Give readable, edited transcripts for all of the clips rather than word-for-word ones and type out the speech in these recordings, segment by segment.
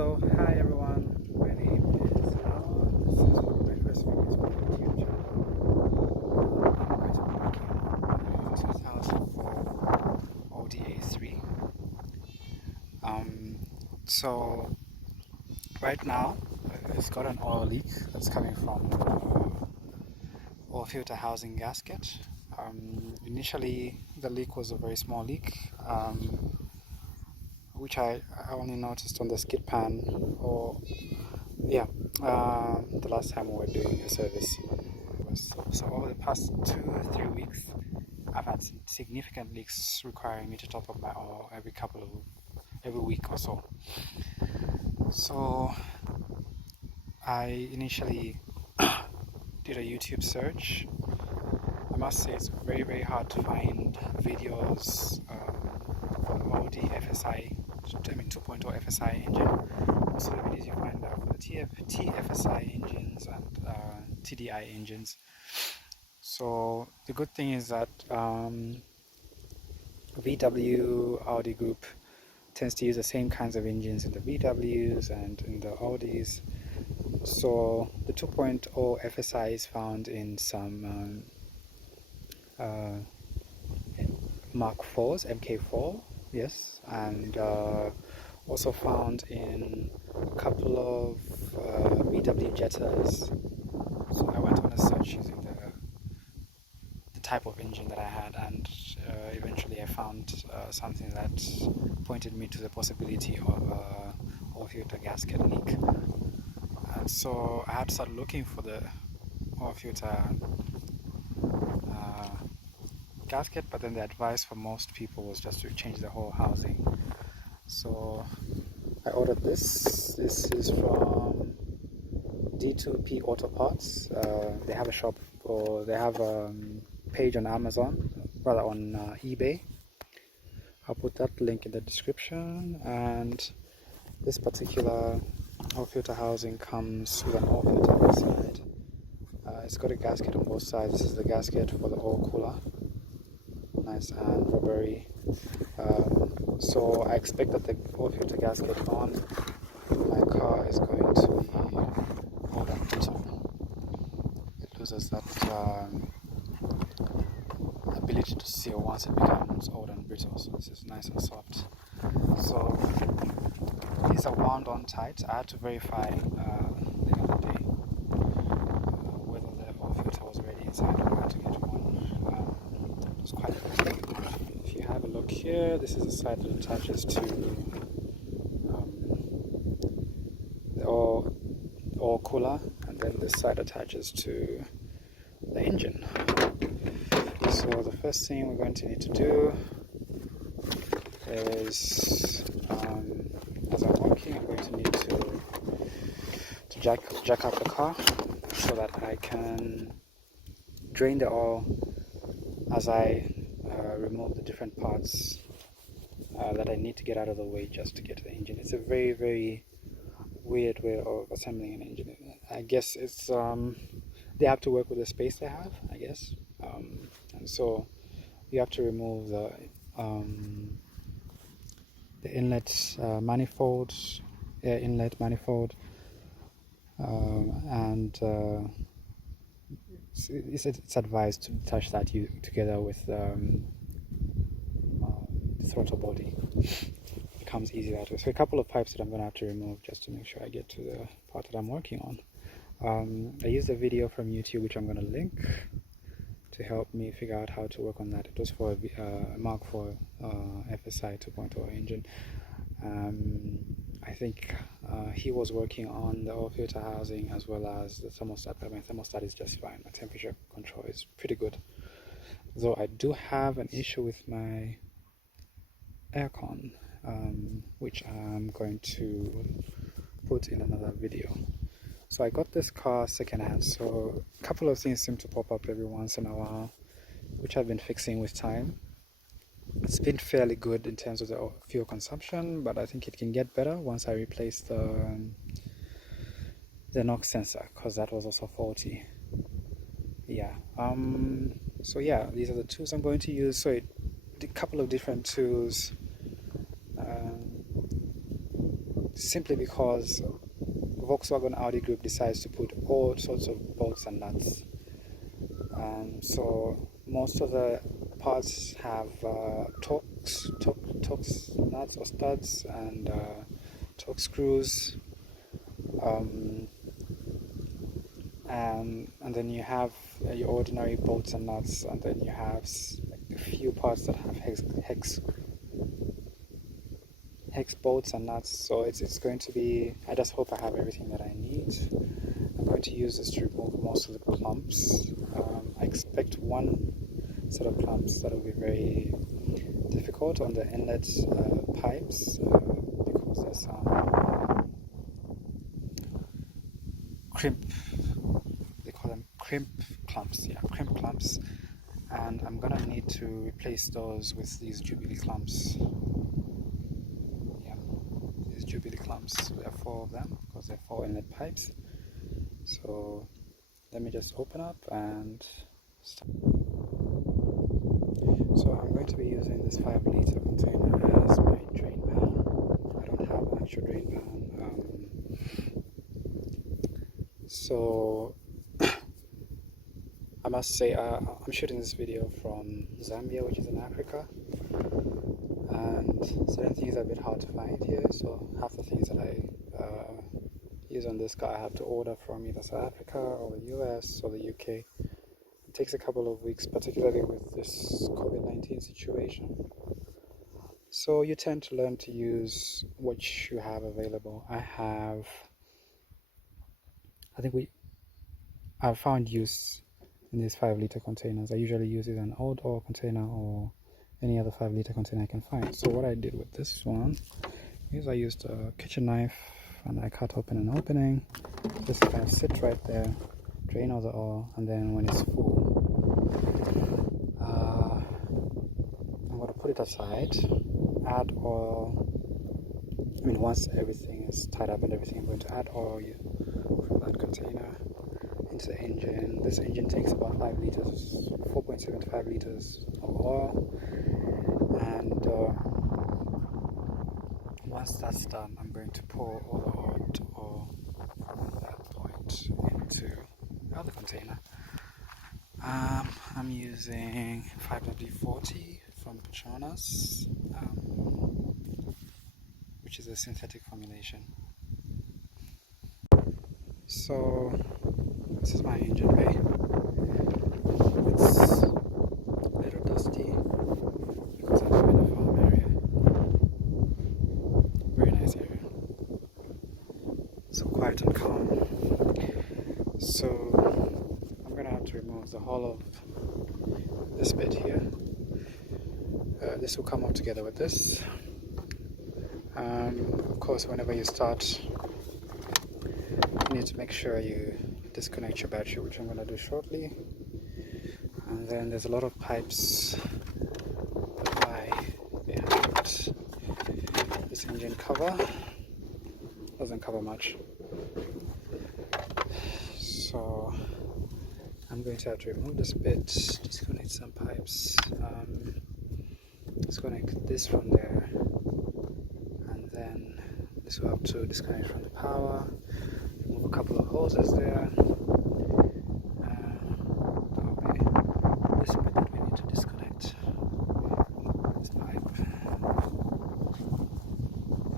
So, hi everyone, my name is Alan. This is one of my first videos on my YouTube channel. I'm going to be working on a 2004 Audi A3. So right now it's got an oil leak that's coming from the oil filter housing gasket. Initially the leak was a very small leak, which I only noticed on the skid pan, or the last time we were doing a service. So over the past 2-3 weeks I've had significant leaks requiring me to top up my oil every week or so. So I initially did a YouTube search. I must say it's very hard to find videos for the Audi FSI, 2.0 FSI engine. Most of the videos you find are for the TFSI engines and TDI engines. So the good thing is that VW Audi Group tends to use the same kinds of engines in the VWs and in the Audis. So the 2.0 FSI is found in some Mark 4s, MK4, yes, and also found in a couple of VW Jettas. So I went on a search using the type of engine that I had, and eventually I found something that pointed me to the possibility of oil filter gasket leak. And so I had to start looking for the oil filter gasket, but then the advice for most people was just to change the whole housing. So I ordered this. This is from D2P Auto Parts. They have a shop, or they have a page on Amazon, rather on eBay. I'll put that link in the description. And this particular oil filter housing comes with an oil filter inside. It's got a gasket on both sides. This is the gasket for the oil cooler, nice and rubbery. So I expect that the oil filter gasket on my car is going to be old and brittle. It loses that ability to seal once it becomes old and brittle. So this is nice and soft. So these are wound on tight. I had to verify the other day whether the oil filter was already inside or I had to get one. It was quite good. If you have a look here, this is the side that attaches to the oil cooler, and then this side attaches to the engine. So the first thing we're going to need to do is, as I'm working, I'm going to need to jack up the car so that I can drain the oil as I remove the different parts that I need to get out of the way just to get to the engine. It's a very weird way of assembling an engine. I guess it's they have to work with the space they have, I guess, and so you have to remove the inlet manifold, air inlet manifold, and it's advised to touch that together with the throttle body. It comes easy that way. So a couple of pipes that I'm going to have to remove just to make sure I get to the part that I'm working on. I used a video from YouTube which I'm going to link to help me figure out how to work on that. It was for a Mark 4 FSI 2.0 engine. I think he was working on the oil filter housing as well as the thermostat, but my thermostat is just fine. My temperature control is pretty good. Though I do have an issue with my aircon, which I'm going to put in another video. So I got this car secondhand, so a couple of things seem to pop up every once in a while, which I've been fixing with time. It's been fairly good in terms of the fuel consumption, but I think it can get better once I replace the NOx sensor, because that was also faulty. Yeah. So yeah, these are the tools I'm going to use. So a couple of different tools. simply because Volkswagen Audi Group decides to put all sorts of bolts and nuts. So most of the parts have Torx nuts or studs and Torx screws, and then you have your ordinary bolts and nuts, and then you have like a few parts that have hex bolts and nuts. So it's going to be, I just hope I have everything that I need. I'm going to use this to remove most of the clumps. I expect one set of clumps that will be very difficult on the inlet pipes, because there's some crimp, they call them crimp clumps, and I'm gonna need to replace those with these Jubilee clumps. These Jubilee clumps, there are 4 of them because they're 4 inlet pipes. So let me just open up and start. So I'm going to be using this 5-liter container as my drain pan. I don't have an actual drain pan. So I must say, I'm shooting this video from Zambia, which is in Africa, and certain things are a bit hard to find here, so half the things that I use on this car I have to order from either South Africa or the US or the UK. It takes a couple of weeks, particularly with this COVID-19 situation. So you tend to learn to use what you have available. I've found use in these 5-liter containers. I usually use either an old oil container or any other 5-liter container I can find. So what I did with this one is I used a kitchen knife and I cut open an opening. Just kind of sit right there, drain all the oil, and then when it's full, I'm going to put it aside, add oil. Once everything is tied up and everything, I'm going to add oil from that container into the engine. This engine takes about 5 liters, 4.75 liters of oil, and once that's done, I'm going to pour all the oil from that point into the other container. I'm using 5W40 from Petronas, which is a synthetic formulation. So this is my engine bay. It's a little dusty because I live in a farm area. Very nice area. So quiet and calm. So I'm gonna have to remove the whole of this bit here. This will come all together with this. Of course, whenever you start, you need to make sure you disconnect your battery, which I'm going to do shortly. And then there's a lot of pipes that lie behind this engine cover. Doesn't cover much. So I'm going to have to remove this bit, disconnect some pipes, disconnect this from there, and then this will have to disconnect from the power, remove a couple of hoses there. This bit that we need to disconnect. This pipe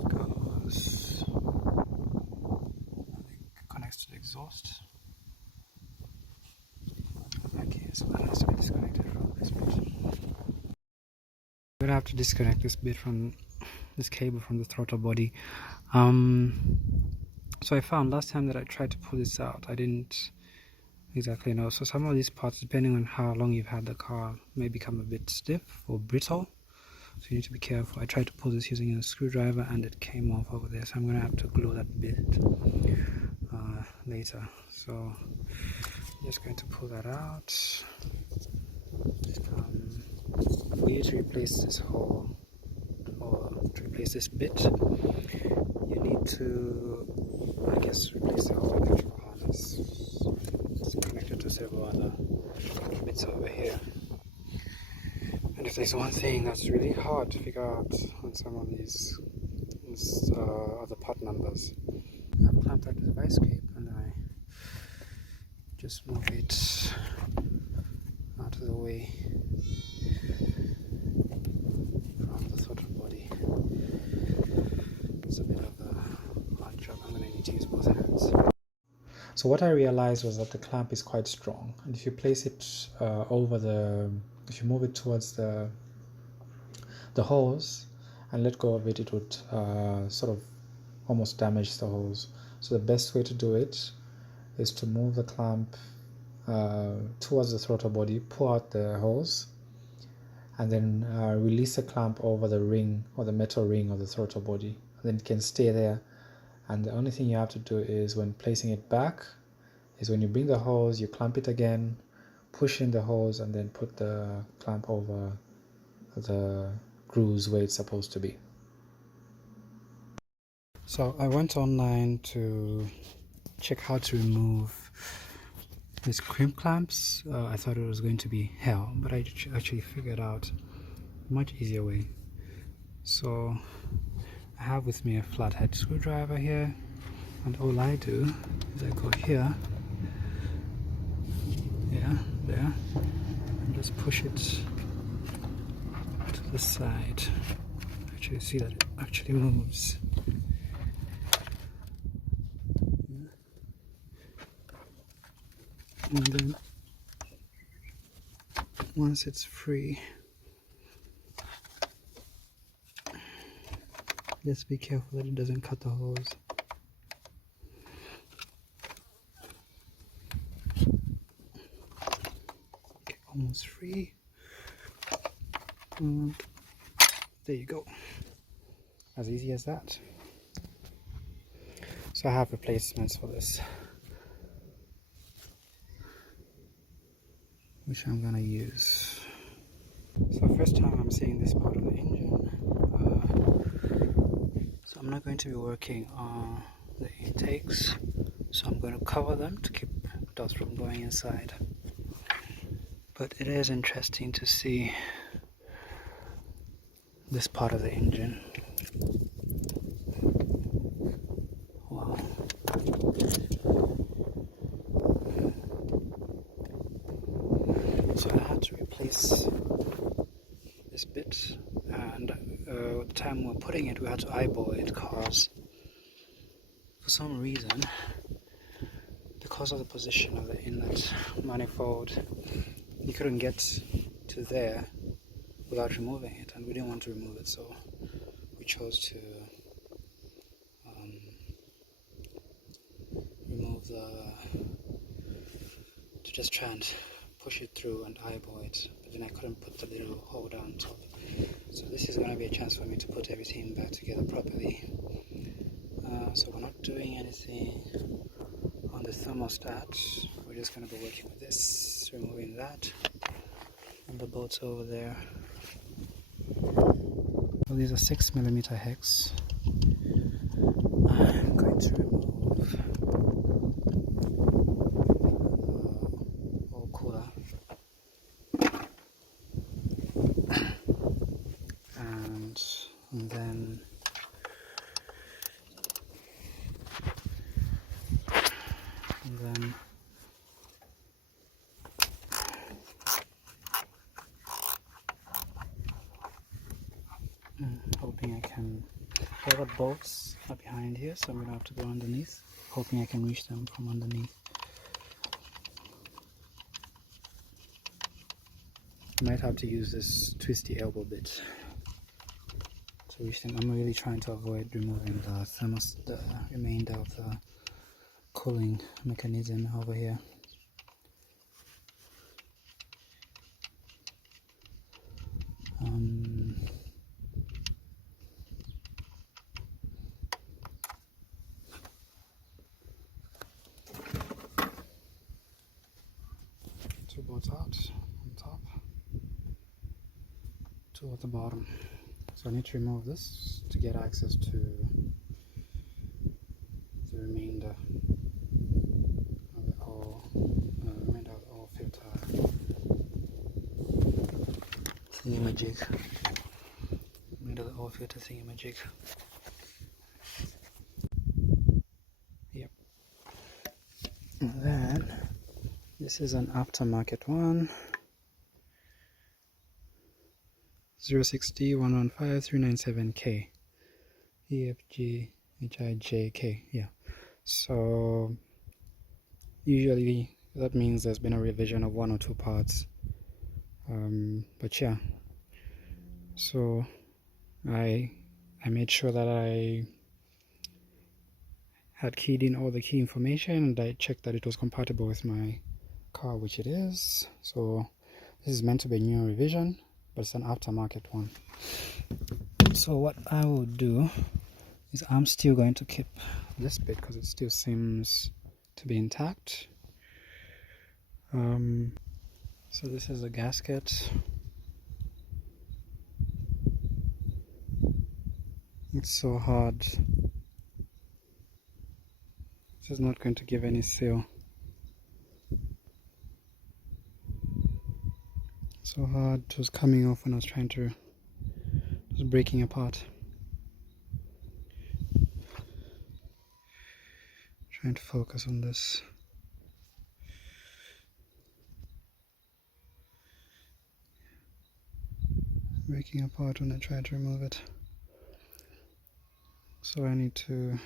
goes, I think, connects to the exhaust. Okay, so that has to be disconnected from this bit. We're gonna have to disconnect this bit from this cable from the throttle body. So I found last time that I tried to pull this out, I didn't exactly know. So some of these parts, depending on how long you've had the car, may become a bit stiff or brittle. So you need to be careful. I tried to pull this using a screwdriver and it came off over there. So I'm going to have to glue that bit later. So I'm just going to pull that out. For you to replace this hole, or to replace this bit, you need to, I guess, replace the whole electrical harness. It's connected to several other bits over here. And if there's one thing that's really hard to figure out on some of these buttons are the part numbers. I've clamped that with vice grip, and then I just move it out of the way from the throttle body. It's a bit of a hard job. I'm going to need to use both hands. So what I realized was that the clamp is quite strong, and if you place it if you move it towards the hose and let go of it, it would sort of almost damage the hose. So the best way to do it is to move the clamp towards the throttle body, pull out the hose, and then release the clamp over the ring or the metal ring of the throttle body. And then it can stay there, and the only thing you have to do is, when placing it back, is when you bring the hose, you clamp it again, push in the hose, and then put the clamp over the grooves where it's supposed to be. So I went online to check how to remove these crimp clamps. I thought it was going to be hell, but I actually figured out a much easier way. So I have with me a flathead screwdriver here, and all I do is I go here, there, and just push it to the side. Actually see that it actually moves. And then once it's free, just be careful that it doesn't cut the hose. Okay, almost free. And there you go. As easy as that. So I have replacements for this, which I'm gonna use. So first time I'm seeing this part of the engine. So I'm not going to be working on the intakes, so I'm going to cover them to keep dust from going inside. But it is interesting to see this part of the engine. Wow. So I had to replace this bit, and at the time we were putting it, we had to eyeball it because for some reason, because of the position of the inlet manifold, you couldn't get to there without removing it, and we didn't want to remove it, so we chose to just try and push it through and eyeball it, but then I couldn't put the little holder on top. So this is going to be a chance for me to put everything back together properly. So we're not doing anything on the thermostat, we're just going to be working with this, removing that, and the bolts over there. So these are 6mm hex. I'm going to remove all cooler, and then hoping I can. The other bolts are behind here, so I'm going to have to go underneath, hoping I can reach them from underneath. I might have to use this twisty elbow bit to reach them. I'm really trying to avoid removing the remainder of the cooling mechanism over here. Two bolts out on top, two at the bottom. So I need to remove this to get access to the remainder of the oil filter thingamajig. Remainder of the oil filter thingamajig. And then this is an aftermarket one. 060115397K. EFGHIJK. Yeah. So usually that means there's been a revision of 1 or 2 parts. But yeah. So I made sure that I had keyed in all the key information, and I checked that it was compatible with my car, which it is. So this is meant to be a new revision, but it's an aftermarket one. So what I will do is I'm still going to keep this bit because it still seems to be intact. So this is a gasket. It's so hard. This is not going to give any seal. So hard. It was coming off when I was trying to, it was breaking apart. Trying to focus on this. Breaking apart when I tried to remove it. So I need to,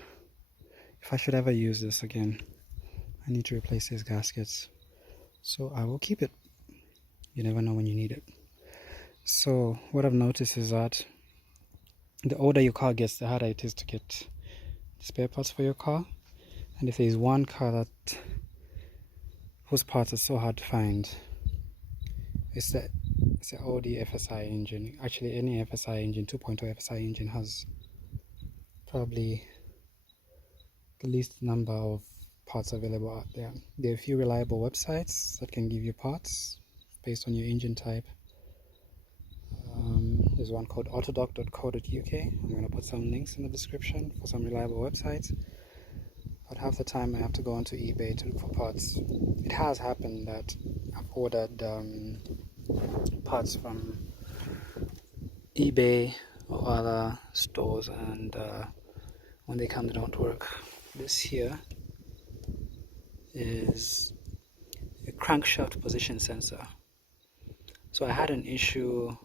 if I should ever use this again, I need to replace these gaskets. So I will keep it. You never know when you need it. So what I've noticed is that the older your car gets, the harder it is to get spare parts for your car. And if there's one car whose parts are so hard to find, it's the Audi FSI engine. Actually, any FSI engine, 2.0 FSI engine, has probably the least number of parts available out there. There are a few reliable websites that can give you parts based on your engine type. There's one called autodoc.co.uk. I'm going to put some links in the description for some reliable websites. But half the time I have to go onto eBay to look for parts. It has happened that I've ordered parts from eBay or other stores, and when they come they don't work. This here is a crankshaft position sensor. So I had an issue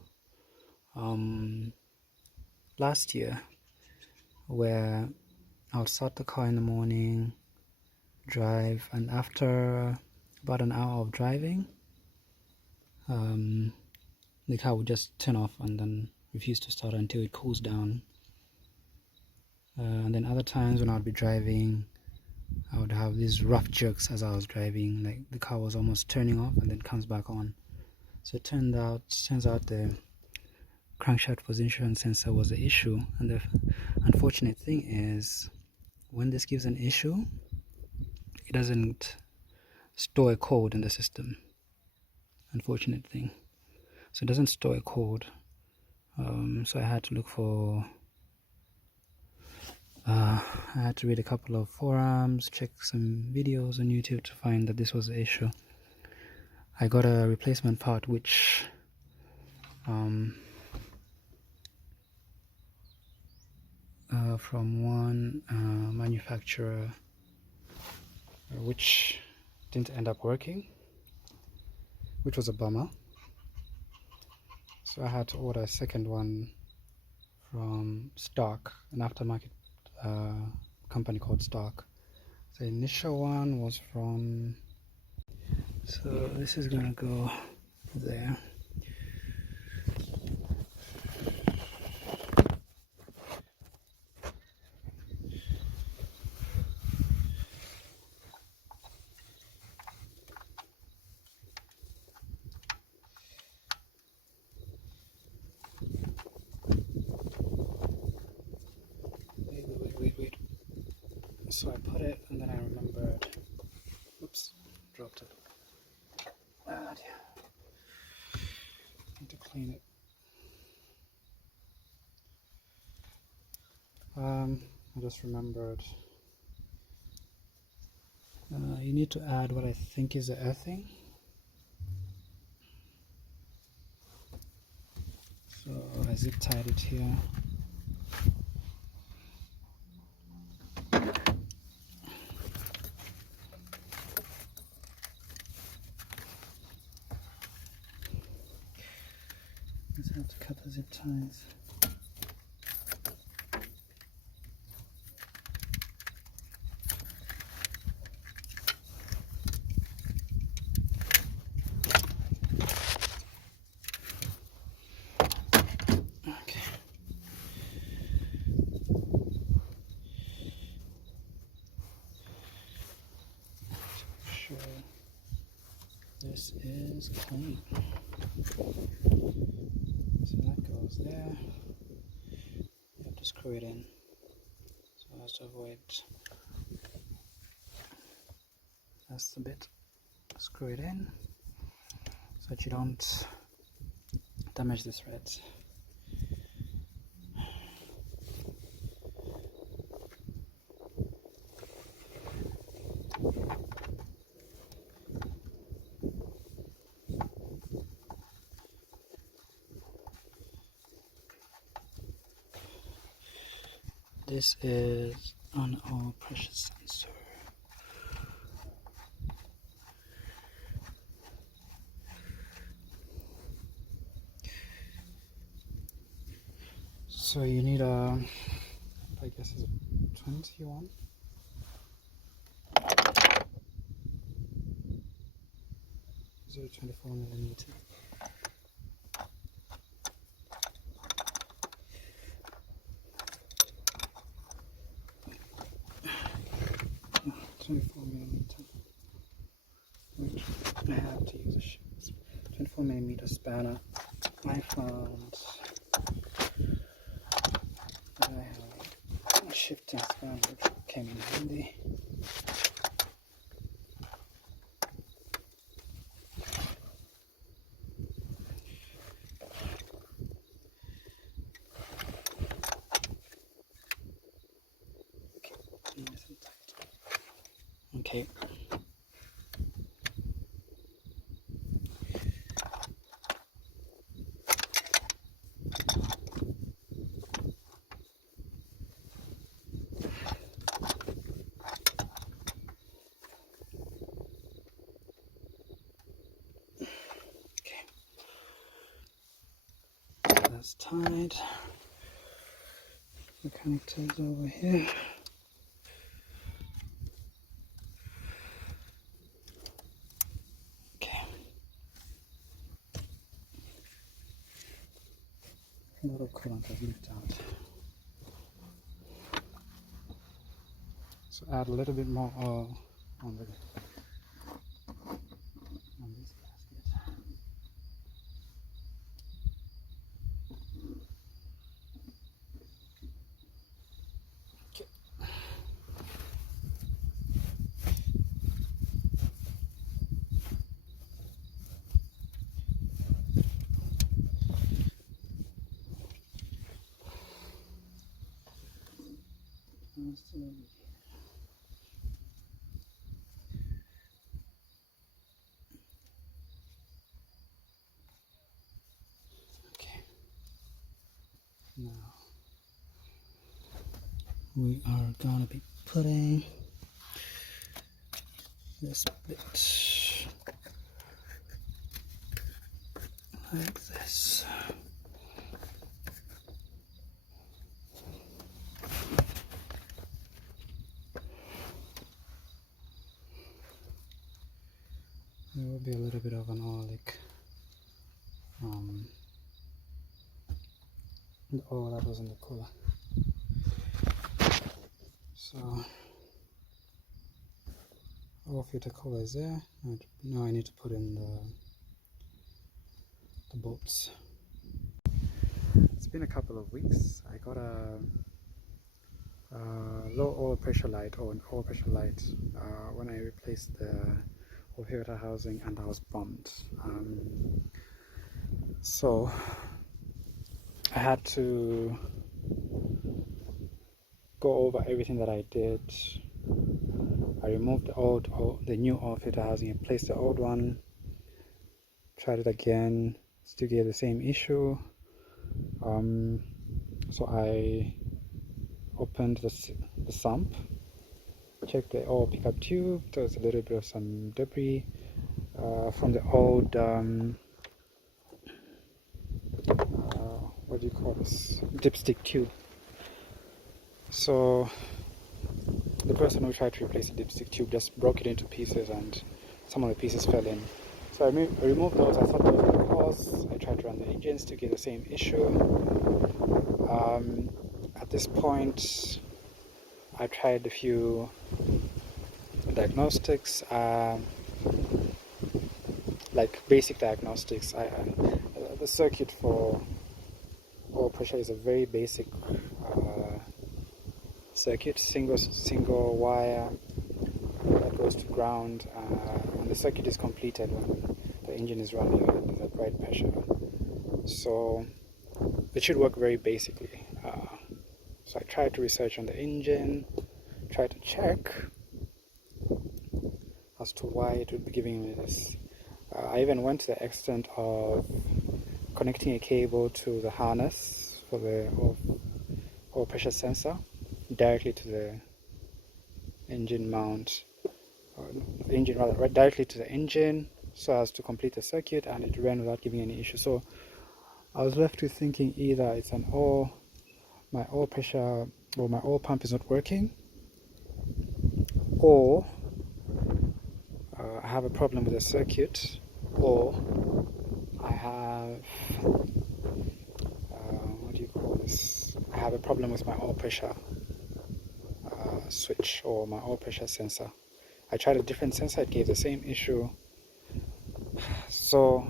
last year where I would start the car in the morning, drive, and after about an hour of driving, the car would just turn off and then refuse to start until it cools down. And then other times when I would be driving, I would have these rough jerks as I was driving, like the car was almost turning off and then comes back on. So it turns out the crankshaft position sensor was the issue. And the unfortunate thing is, when this gives an issue, it doesn't store a code in the system. Unfortunate thing. So it doesn't store a code. So I had to look for I had to read a couple of forums, check some videos on YouTube to find that this was the issue. I got a replacement part which from one manufacturer which didn't end up working, which was a bummer. So I had to order a second one from Stock, an aftermarket company called Stock. The initial one was from, so this is gonna go there. Wait. So I put it, and then I remembered. Oops, dropped it. Ah, dear. Need to clean it. I just remembered. You need to add what I think is the earthing. So I zip tied it here. Just have to cut the zip ties. Okay. Sure. This is clean. So that goes there. You have to screw it in so as to avoid. That's the bit. Screw it in so that you don't damage the threads. This is an oil pressure sensor. So you need a, I guess it's a 21. Is it a 24 millimeter? No, 24 millimeter. Which I have to use a 24 millimeter spanner. I found that I have a shifting spanner which came in handy. Okay. That's tied. The connector's over here. Okay. A lot of coolant has leaked out. So add a little bit more oil on this gasket. Okay. Now we are gonna be putting this bit like this. There will be a little bit of an oil leak from the oil that was in the cooler. So oil filter cooler is there, and now I need to put in the bolts. It's been a couple of weeks. I got a low oil pressure light, or an oil pressure light, when I replaced the oil filter housing, and I was bummed. So I had to go over everything that I did. I removed the new oil filter housing and placed the old one. Tried it again, still get the same issue. So I opened the sump, checked the oil pickup tube. There was a little bit of some debris from the old what do you call this, dipstick tube. So the person who tried to replace the dipstick tube just broke it into pieces, and some of the pieces fell in. So I removed those. I thought those were the cause. I tried to run the engines to get the same issue. At this point, I tried a few diagnostics, like basic diagnostics. The circuit for oil pressure is a very basic circuit, single wire that goes to ground, and the circuit is completed when the engine is running and is at right pressure. So it should work very basically. So I tried to research on the engine, tried to check as to why it would be giving me this. I even went to the extent of connecting a cable to the harness for the oil pressure sensor directly to the engine mount, right directly to the engine, so as to complete the circuit, and it ran without giving any issue. So I was left with thinking either it's my oil pressure or my oil pump is not working, or I have a problem with the circuit, or I have what do you call this? I have a problem with my oil pressure switch or my oil pressure sensor. I tried a different sensor, it gave the same issue. So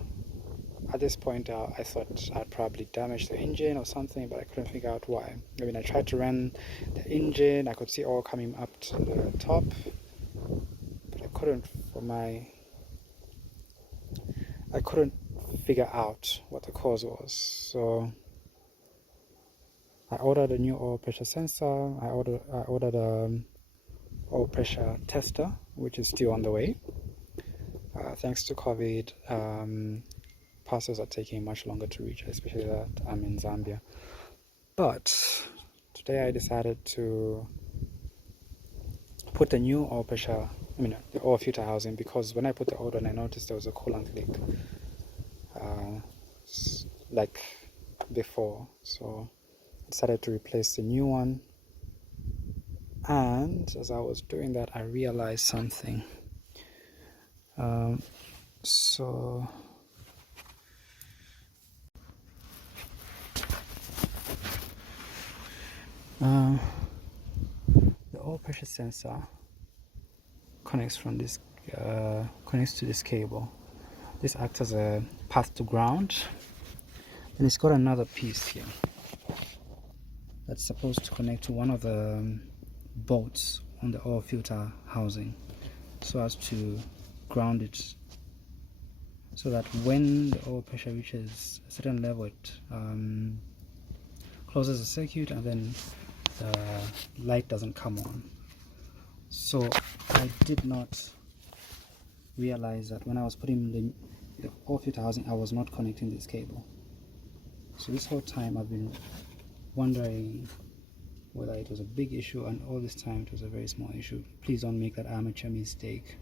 at this point, I thought I'd probably damaged the engine or something, but I couldn't figure out why. I mean, I tried to run the engine, I could see oil coming up to the top, but I couldn't figure out what the cause was. So I ordered a new oil pressure sensor. I ordered an oil pressure tester, which is still on the way. Thanks to COVID, parcels are taking much longer to reach, especially that I'm in Zambia. But today I decided to put the new the oil filter housing, because when I put the old one, I noticed there was a coolant leak, like before. So I decided to replace the new one. And as I was doing that, I realized something. So the oil pressure sensor connects to this cable. This acts as a path to ground, and it's got another piece here that's supposed to connect to one of the bolts on the oil filter housing, so as to ground it, so that when the oil pressure reaches a certain level, it closes the circuit and then the light doesn't come on. So I did not realize that when I was putting the oil filter housing, I was not connecting this cable. So this whole time I've been wondering whether it was a big issue, and all this time it was a very small issue. Please don't make that amateur mistake.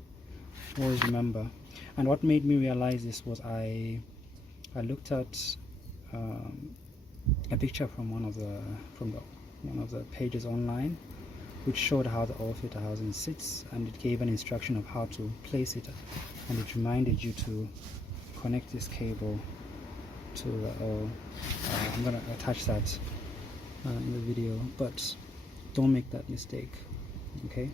Always remember. And what made me realize this was I looked at a picture from one of the pages online, which showed how the oil filter housing sits, and it gave an instruction of how to place it, and it reminded you to connect this cable to the oil. I'm going to attach that in the video, but don't make that mistake, okay?